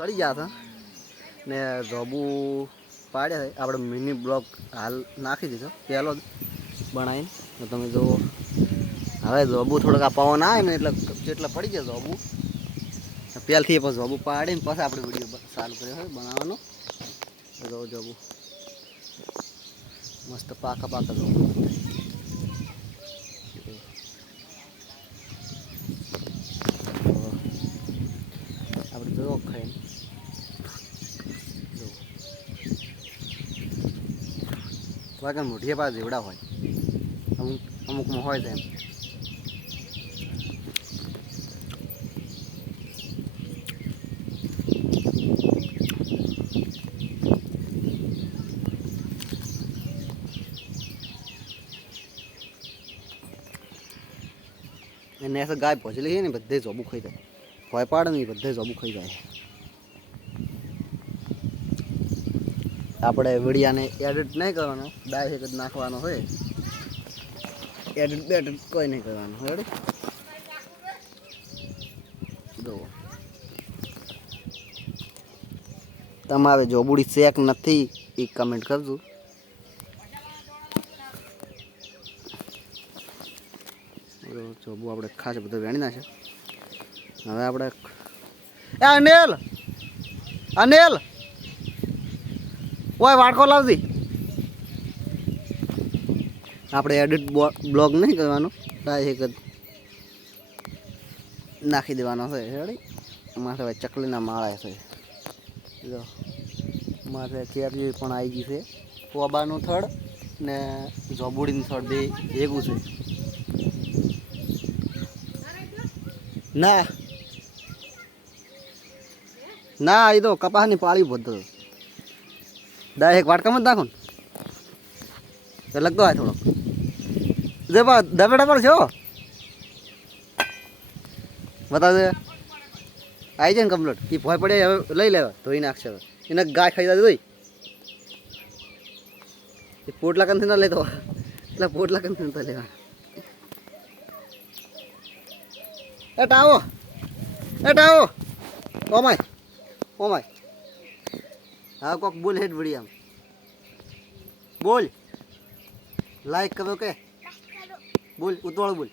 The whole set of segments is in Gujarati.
ચડી ગયા હતા ને જોબુ પાડ્યા છે. આપણે મિની બ્લોક હાલ નાખી દીધો પહેલો જ બનાવીને. તો તમે જુઓ હવે જોબુ થોડોક આ પવન આવે ને એટલે જેટલા પડી ગયા જોબુ પહેલથી પછી જોબુ પાડીને પછી આપણે વિડીયો ચાલુ કર્યો હોય બનાવવાનો. જો જોબુ મસ્ત પાકા પાકા જોબુ આપણે જો ખાઈને વાગણ મોઢિયા પાસે જેવડા હોય અમુકમાં હોય તેમ. એને એસે ગાય પહોંચેલી છે ને બધે જોબુ ખાઈ જાય. ભય પાડે ને બધે જોબુ ખાઈ જાય. આપણે વિડીયાને એડિટ નહીં કરવાનો, ડાયરેક્ટ જ નાખવાનો હોય. એડિટ બેડિટ કોઈ નહીં કરવાનું. રેડી જો તમારે જોબુડી શેક નથી એ કમેન્ટ કરજો. જોબુ આપણે ખાસ બધું વેણી નાખે. હવે આપણે અનિલ અનિલ ઓય વાડકો લાવજી. આપણે એડિટ બ્લોગ નહીં કરવાનો, ડાયરેક્ટ જ નાખી દેવાનો છે. રેડી માથે ભાઈ ચકલીના માળા છે. જો માથે કેરી પણ આવી ગઈ છે. પોબાનું થડ ને જોબુડીનું થડ બે ભેગું છે. ના ના એ તો કપાસની પાળી બધો ડાયરેક્ટ વાટકામાં જ નાખો ને તો લગતો હોય થોડોક. જે બા દબેડા પર છો બતાવજે આવી જાય ને કમ્પ્લીટ. એ ભય પડે હવે લઈ લેવા ધોઈ નાખશે. હવે એને ગાય ખાઈ દે એ પોટલા કંથી ના લેતો એટલે પોટલા કંથી નતા લેવા. એટાવો એટાવો ઓમાય ઓમાય. હા કોક બોલ હેડ વળી આમ બોલ. લાઈક કરો કે બોલ ઉતવાળું બોલ.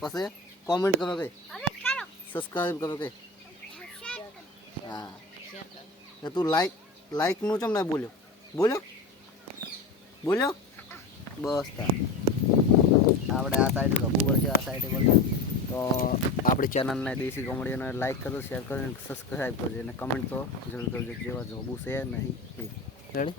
પછી કોમેન્ટ કરો કે સબસ્ક્રાઈબ કરો કે. હા તું લાઈકનું ચમ ના બોલ્યો બોલ્યો બોલ્યો બસ તા. આપણે આ સાઈડ રબુ પડશે આ સાઈડે પડશે. તો આપણી ચેનલને દેશી કોમેડીને લાઈક કરજો, શેર કરજો, સબસ્ક્રાઈબ કરજો અને કમેન્ટ તો જરૂર કરજો જેવા જોબુ છે નહીં. રેડી